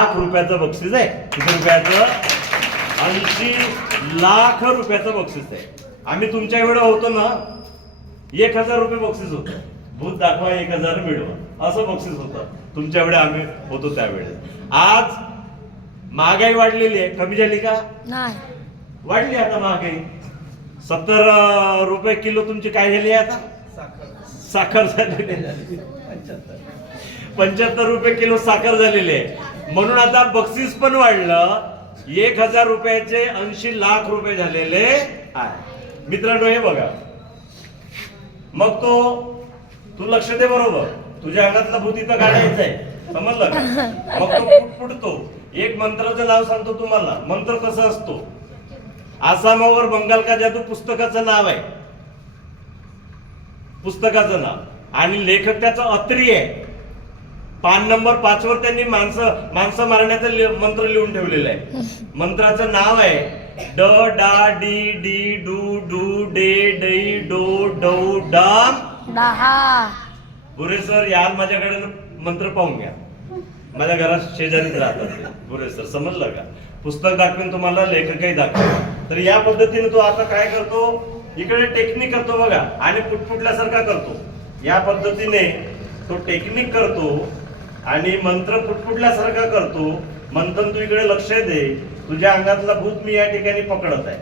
लाख रुपयाचं बक्षीस आहे. किती रुपयाचं? 80 लाख रुपयाचं बक्षीस आहे. आम्ही तुमच्या वेळेला होतो ना, 1000 रुपये बक्षीस होतं. भूत दाखवा 1000 मिळवा असं बक्षीस होतं तुमच्या वेळेला. आम्ही होतो त्यावेळेस. आज महागाई वाढलेली आहे, कमी झाली का? नाही, वाढली. आता महागाई 70 रुपये किलो तुमची काय झाली आता? साखर झालेली आहे. 75 रुपये किलो साखर झालेली आहे. म्हणून आता बक्षीस पण वाढलं. 1000 रुपयाचे 80 लाख रुपये झालेले आहे. मित्रांनो हे बघा, मग तू लक्ष दे बरोबर. तुझ्या अंगातला भूत इथं काढायचं आहे, समजलं का? मग तो फुटतो. एक मंत्राचं नाव सांगतो तुम्हाला. मंत्र कसा असतो? आसामावर बंगाल का जादू पुस्तकाचं नाव आहे, पुस्तकाचं नाव. आणि लेखक त्याचा अत्री आहे. पान नंबर 5 वर त्यांनी माणसं मारण्याचं मंत्र लिहून ठेवलेलं आहे. मंत्राचं नाव आहे ड डा D D do do day die डो डौ डाम 10. बुरे सर यार माझ्याकडे मंत्र पाहून घ्या. माझ्या घरात शेजारीच राहतात बुरे सर, समजलं का? पुस्तक दाखवेन तुम्हाला, लेखकही दाखवेन. तर या पद्धतीने तो आता काय करतो, इकडे टेक्निक करतो बघा, आणि पुटपुटल्यासारखा करतो. या पद्धतीने तो टेक्निक करतो आणि मंत्र पुटपुटल्यासारखा करतो. मंथन तू इकडे लक्ष दे. तुझ्या अंगातला भूत मी या ठिकाणी पकडत आहे.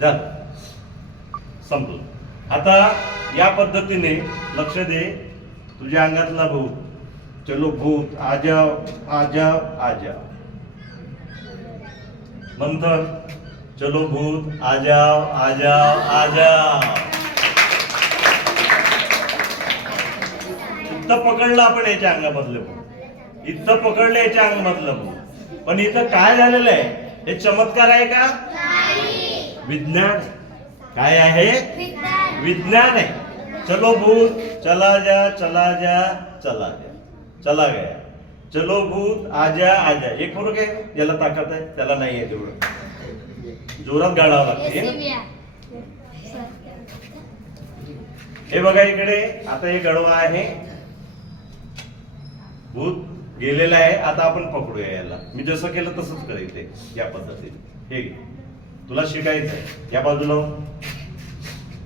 जा, संपलं. आता या पद्धतीने लक्ष दे. तुझ्या अंगातला भूत, चलो भूत आ जाओ आ जाओ आ जाओ. मंथन, चलो भूत आ जाओ आ जाओ आ जाओ. इथं पकडलं आपण याच्या अंगामधलं भूत, इथं पकडलं याच्या अंगामधलं भूत. पण इथं काय झालेलं आहे? हे चमत्कार आहे का? विज्ञान. काय आहे? विज्ञान आहे. चलो भूत चला जा चला जा चला जा, चला गया. चलो भूत आजा आजा. एक फरक आहे, याला ताकद आहे, त्याला नाही आहे. तेवढं जोरात गाळावं लागते. हे बघा इकडे, आता हे गडवा आहे, भूत गेलेला आहे. आता आपण पकडूया याला. मी जसं केलं तसंच करायचंय या पद्धतीने. हे तुला शिकायचंय. या बाजूला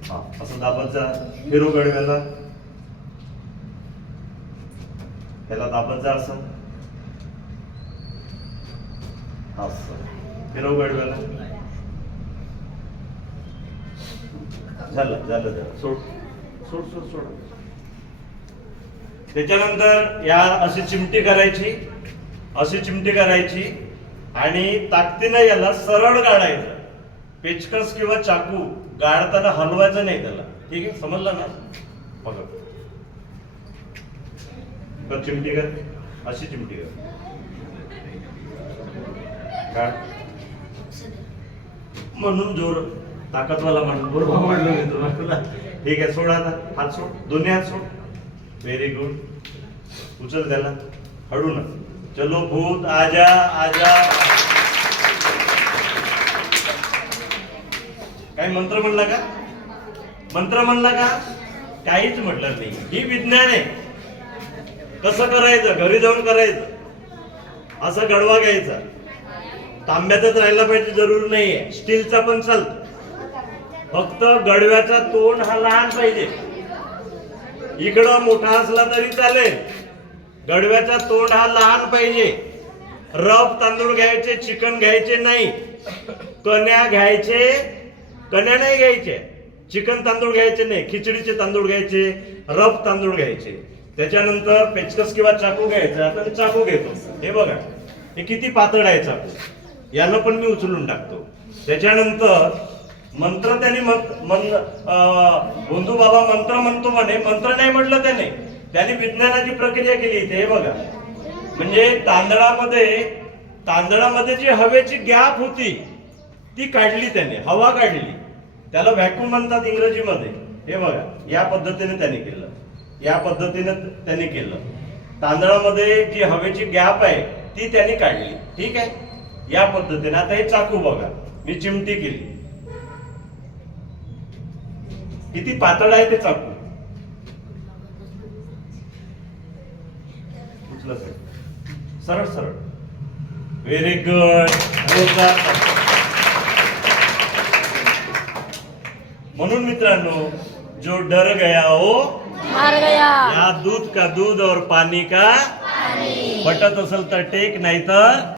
हा असं दाबत जा. फिरो गडव्याला, त्याला दाबत जा असं. फिरव गडव्याला. झालं झालं झालं. सोड सोड सोड सोड. त्याच्यानंतर या अशी चिमटी करायची, अशी चिमटी करायची आणि ताकदीनं याला सरळ गाडायचं. पेचकस किंवा चाकू गाडताना हलवायचं नाही त्याला. ठीक आहे, समजलं ना? बघा, चिमटी कर, अशी चिमटी कर. म्हणून जोर ताकदवाला म्हणून बरोबर म्हणलं मी तुला. ठीक आहे, सोड आता. हात सोड, दोन्ही हात सोड. Very good. उचल त्याला हळू ना. चलो भूत आजा आजा. काय मंत्र म्हणला का? मंत्र म्हणला का? काहीच म्हटलं नाही. ही विज्ञान आहे. कसं करायचं? घरी जाऊन करायचं. असं गडवा घ्यायचा. तांब्याचाच राहायला पाहिजे जरूर नाहीये, स्टीलचा पण चालतो. फक्त गडव्याचा तोंड हा लहान पाहिजे. इकडं मोठा असला तरी चालेल, गडव्याचा तोंड हा लहान पाहिजे. रफ तांदूळ घ्यायचे, चिकन घ्यायचे नाही. कण्या घ्यायचे, कण्या नाही घ्यायचे. चिकन तांदूळ घ्यायचे नाही, खिचडीचे तांदूळ घ्यायचे, रफ तांदूळ घ्यायचे. त्याच्यानंतर पेचकस किंवा चाकू घ्यायचा. आता मी चाकू घेतो. हे बघा, हे किती पातळ आहे चाकू. याला पण मी उचलून टाकतो. त्याच्यानंतर मंत्र त्याने बंधू बाबा मंत्र म्हणतो म्हणे. मंत्र नाही म्हटलं त्याने विज्ञानाची प्रक्रिया केली इथे. हे बघा, म्हणजे तांदळामध्ये जी हवेची गॅप होती ती काढली त्याने, हवा काढली. त्याला व्हॅक्यूम म्हणतात इंग्रजीमध्ये. हे बघा, या पद्धतीने त्याने केलं. या पद्धतीने त्यांनी केलं. तांदळामध्ये जी हवेची गॅप आहे ती त्यांनी काढली. ठीक आहे, या पद्धतीने. आता हे चाकू बघा, मी चिमटी केली. किती पातळ आहे ते चाकू. उचला सरळ सरळ. Very good. म्हणून मित्रांनो, जो डर गया हो हार गया. या दूध का दूध और पाणी का पटत असेल तर टेक, नाही तर